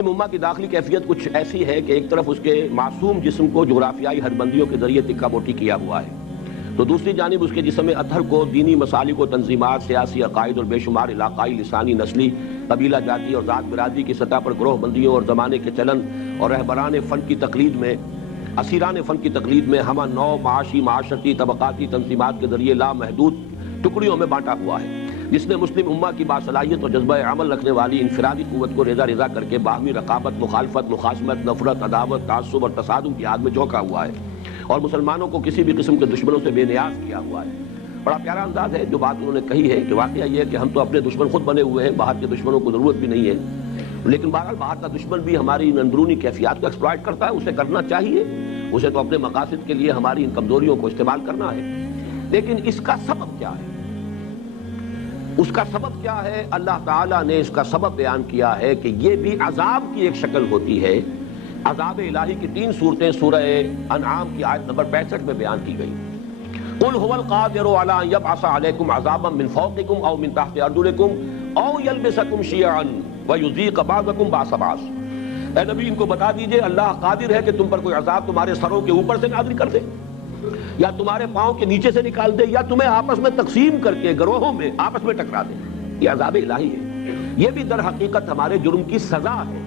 امہ کی داخلی کیفیت کچھ ایسی ہے کہ ایک طرف اس کے معصوم جسم کو جغرافیائی حدبندیوں کے ذریعے تکہ موٹی کیا ہوا ہے، تو دوسری جانب اس کے جسم اطہر کو دینی مسالک و تنظیمات، سیاسی عقائد اور بے شمار علاقائی، لسانی، نسلی، قبیلہ جاتی اور ذات برادری کی سطح پر گروہ بندیوں اور زمانے کے چلن اور رہبران فن کی تقلید میں، اسیران فن کی تقلید میں ہمہ نوع معاشی، معاشرتی، طبقاتی تنظیمات کے ذریعے لامحدود ٹکڑیوں میں بانٹا ہوا ہے، جس نے مسلم امہ کی باصلاحیت اور جذبہ عمل رکھنے والی انفرادی قوت کو ریزہ ریزہ کر کے باہمی رقابت، مخالفت، مخاصمت، نفرت، عداوت، تعصب اور تصادم کی آگ میں جھونکا ہوا ہے اور مسلمانوں کو کسی بھی قسم کے دشمنوں سے بے نیاز کیا ہوا ہے۔ بڑا پیارا انداز ہے جو بات انہوں نے کہی ہے کہ واقعہ یہ ہے کہ ہم تو اپنے دشمن خود بنے ہوئے ہیں، باہر کے دشمنوں کو ضرورت بھی نہیں ہے، لیکن بہرحال باہر کا دشمن بھی ہماری ان اندرونی کیفیات کو ایکسپلائٹ کرتا ہے، اسے کرنا چاہیے، اسے تو اپنے مقاصد کے لیے ہماری ان کمزوریوں کو استعمال کرنا ہے، لیکن اس کا سبب کیا ہے؟ اس کا سبب کیا ہے؟ اللہ تعالیٰ نے اس کا سبب بیان کیا ہے کہ یہ بھی عذاب کی ایک شکل ہوتی ہے۔ عذاب الہی کی 3 صورتیں سورہ انعام کی آیت نمبر 65 میں بیان کی گئی۔ قُلْ هُوَ الْقَادِرُ عَلَىٰ أَن يَبْعَثَ عَلَيْكُمْ عَذَابًا مِّن فَوْقِكُمْ أَوْ مِن تَحْتِ أَرْجُلِكُمْ أَوْ يَلْبِسَكُمْ شِيَعًا وَيُذِيقَ بَعْضَكُمْ بَأْسَ بَعْضٍ۔ اے نبی ان کو بتا دیجئے اللہ قادر ہے کہ تم پر کوئی عذاب تمہارے سروں کے اوپر سے نازل کر دے، یا تمہارے پاؤں کے نیچے سے نکال دے، یا تمہیں آپس میں تقسیم کر کے گروہوں میں آپس میں ٹکرا دے۔ یہ عذاب الہی ہے، یہ بھی در حقیقت ہمارے جرم کی سزا ہے،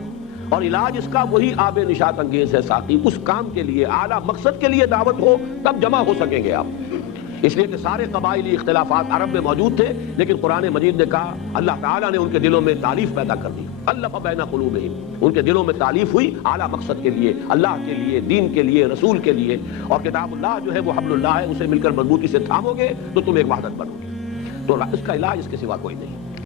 اور علاج اس کا وہی آب نشاط انگیز ہے ساقی۔ اس کام کے لیے، اعلیٰ مقصد کے لیے دعوت ہو تب جمع ہو سکیں گے آپ، اس لیے کہ سارے قبائلی اختلافات عرب میں موجود تھے، لیکن قرآن مجید نے کہا، اللہ تعالیٰ نے ان کے دلوں میں تالیف پیدا کر دی، الف بین قلوبہم، ان کے دلوں میں تالیف ہوئی اعلیٰ مقصد کے لیے، اللہ کے لیے، دین کے لیے، رسول کے لیے، اور کتاب اللہ جو ہے وہ حبل اللہ ہے، اسے مل کر مضبوطی سے تھامو گے تو تم ایک وحدت بنو گے۔ تو اس کا علاج اس کے سوا کوئی نہیں۔